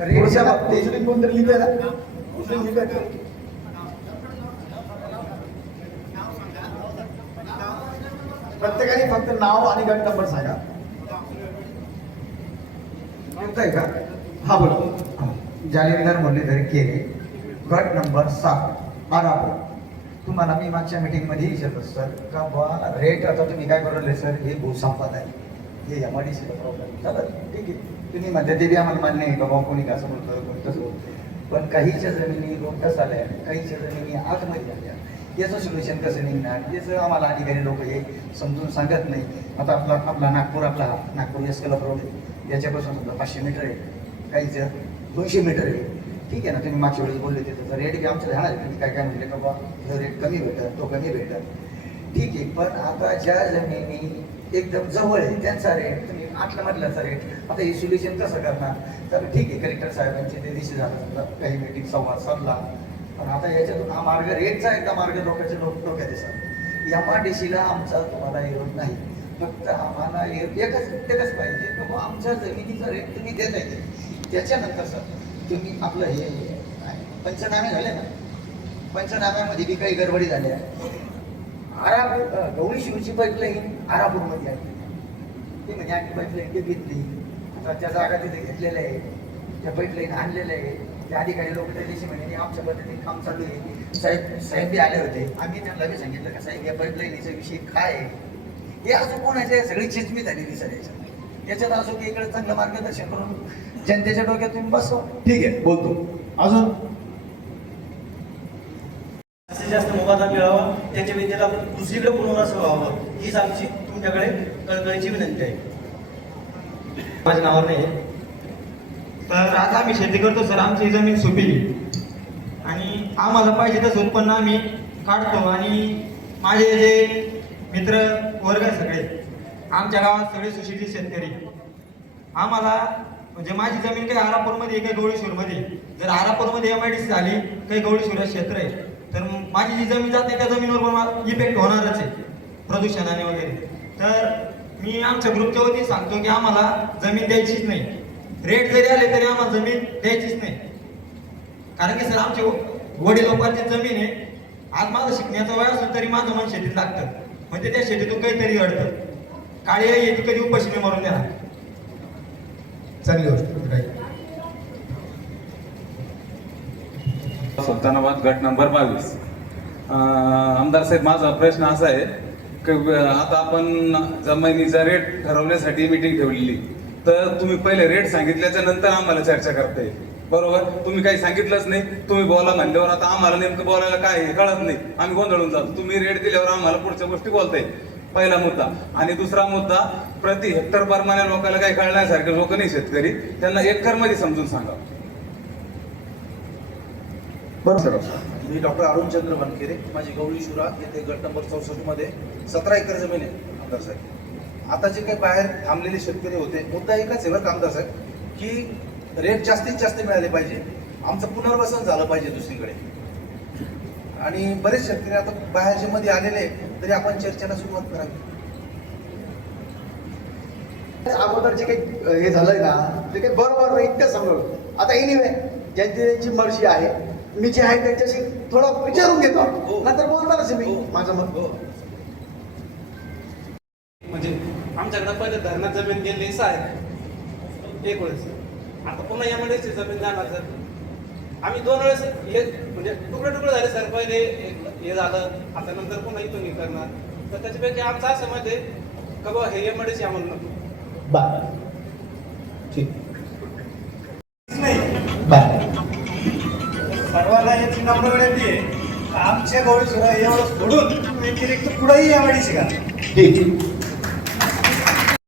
रेटच्या बाबतीत कोणतरी लिहिलंय ना प्रत्येकाने फक्त नाव आणि गट नंबर सांगा. आहे का? हा बोला. जालिंदर मुरलीधर केरे, गट नंबर 7 आरापूर. तुम्हाला मी मागच्या मीटिंग मध्ये विचारलं सर का बा रेट आता तुम्ही काय करले सर हे भूसंपाद आहे, हे एमआयडीसीचा प्रॉब्लेम. चला ठीक आहे, तुम्ही म्हणते ते बी आम्हाला मान्य आहे बाबा, कोणी कसं बोलतं कोणी कसं बोलतं. पण काहीच्या जमिनी रोडटाच आल्या, काहीच्या जमिनी आतमध्ये आल्या. याचं सोल्युशन कसं निघणार याचं आम्हाला अधिकारी लोक हे समजून सांगत नाही. आता आपला नागपूर एसकला रोड आहे, याच्यापासून सुद्धा 500 मीटर आहे, काहीचं 200 मीटर आहे. ठीक आहे ना, तुम्ही मागच्या वेळेस बोलले त्याचा रेट बी आमच्या राहणार. तुम्ही काय म्हणले का बाबा जो रेट कमी भेटत तो कमी भेटत, ठीक आहे. पण आता ज्या जमिनी एकदम जवळ आहे त्यांचा रेट, तुम्ही मधल्याचा रेट, आता हे सोल्युशन कसं करणार? तर ठीक आहे, कलेक्टर साहेबांचे ते दिवशी झालं, काही मीटिंग संवाद साधला. पण आता याच्यातून हा मार्ग रेटचा एकदा मार्ग लोकांच्या डोक्यात दिसत. एमआयडीसीला आमचा तुम्हाला विरोध नाही, फक्त आम्हाला एकच पाहिजे बाबा आमच्या जमिनीचा रेट तुम्ही देत आहे. त्याच्यानंतर सर तुम्ही आपलं हे पंचनामे झाले ना, पंचनाम्यामध्ये बी काही गडबडी झाल्या. गौरी शिवची पाईपलाईन आरापूरमध्ये आहे, ते म्हणजे आणखी पाईपलाईन ते घेतली. आता त्या जागा तिथे घेतलेल्या आहे, त्या पाईपलाईन आणलेल्या आहे. त्या अधिकारी लोक त्या दिवशी म्हणजे आमच्या पद्धतीने काम चालू आहे. साहेब बी आले होते, आम्ही त्यांना बी सांगितलं का साहेब या पाईपलाईनीचा विषय काय आहे, हे अजून कोणाच्या सगळी चिचमी झालेली सर याच्यात अजून इकडे चांगलं मार्गदर्शन करून जनतेच्या डोक्यात तुम्ही बसवा. ठीक आहे, बोलतो अजून जास्तीत जास्त मोबदला मिळावा, त्याच्या विद्येला दुसरीकडे पुनर्वास व्हावं, हीच आमची तुमच्याकडे कळकळीची विनंती आहे. माझ्या नावावर नाही. तर आता आम्ही शेती करतो सर, आमची जमीन सुपीक आणि आम्हाला पाहिजे तसं उत्पन्न आम्ही काढतो. आणि माझे जे मित्र वर्ग सगळे आमच्या गावात सगळे सुशिक्षित शेतकरी. आम्हाला म्हणजे माझी जमीन काही आरापूरमध्ये काही गवळीश्वरमध्ये, जर आरापूरमध्ये एमआयडीसी झाली काही गवळीश्वर क्षेत्र आहे तर माझी जी जमीन जाते त्या जमिनीवर पण मला इफेक्ट होणारच आहे प्रदूषणाने वगैरे. तर मी आमच्या ग्रुपच्या वतीने सांगतो की आम्हाला जमीन द्यायचीच नाही. रेट जरी आले तरी आम्हाला जमीन द्यायचीच नाही. कारण की सर आमचे वडिलोपार्जित जमीन आहे. आज माझं शिकण्याचा वय असेल तरी माझं मन शेतीत लागतं, म्हणजे त्या शेतीतून काहीतरी घडतं. काळी आई येते कधी उपाशीने मरून द्या. चांगली गोष्ट काही सुलतानाबाद गट नंबर 22. आमदार साहेब, माझा प्रश्न असा आहे की आता आपण जमिनीचा रेट ठरवण्यासाठी मीटिंग ठेवलेली, तर तुम्ही पहिले रेट सांगितल्याच्या नंतर आम्हाला चर्चा करता येईल, बरोबर? तुम्ही काही सांगितलंच नाही, तुम्ही बोला म्हणल्यावर आता आम्हाला नेमकं बोलायला काय हे कळत नाही, आम्ही गोंधळून जातो. तुम्ही रेट दिल्यावर आम्हाला पुढच्या गोष्टी बोलता येईल, पहिला मुद्दा. आणि दुसरा मुद्दा, प्रति हेक्टर प्रमाणे लोकांना काही कळण्यासारखे लोक नाही शेतकरी, त्यांना एकर मध्ये समजून सांगा. बरोबर. मी डॉक्टर अरुणचंद्र बनकेरे, माझी गवळी शुरा येथे गट नंबर 64 मध्ये 17 एकर जमीन आहे आमदार साहेब. आता जे काही बाहेर थांबलेले शेतकरी होते, मुद्दा एकच आहे बरं का आमदार साहेब, की रेट जास्तीत जास्त मिळाले पाहिजे, आमचं पुनर्वसन झालं पाहिजे दुसरीकडे. आणि बरेच शेतकरी आता बाहेरच्या मध्ये आलेले, तरी आपण चर्चेला सुरुवात करावी. अगोदर जे काही हे झालंय ना ते काही बरोबर नाही, इतकं समजलं. आता एनिवे ज्यांची मर्जी आहे, मी जे आहे त्यांच्याशी थोडं विचारून घेतो, नंतर बोलणारच मी माझं मत. म्हणजे आमच्याकडे पहिले धरणात जमीन गेली आहे एक वेळेस, आता पुन्हा यामध्ये जमीन जाणार सर. आम्ही 2 वेळेस हे म्हणजे तुकडे झाले सर, पहिले हे झालं, आता नंतर पुन्हा इथून हे करणार. तर त्याच्यापैकी आमचं असं मत आहे का बाबा हे यामध्येच आम्हाला नको. बर ठीक नाही बर. सर्वांना याची नम्र विनंती आहे, आमच्या गवळी सुद्धा एवढं सोडून व्यतिरिक्त पुढेही यावेळी शिका. ठीक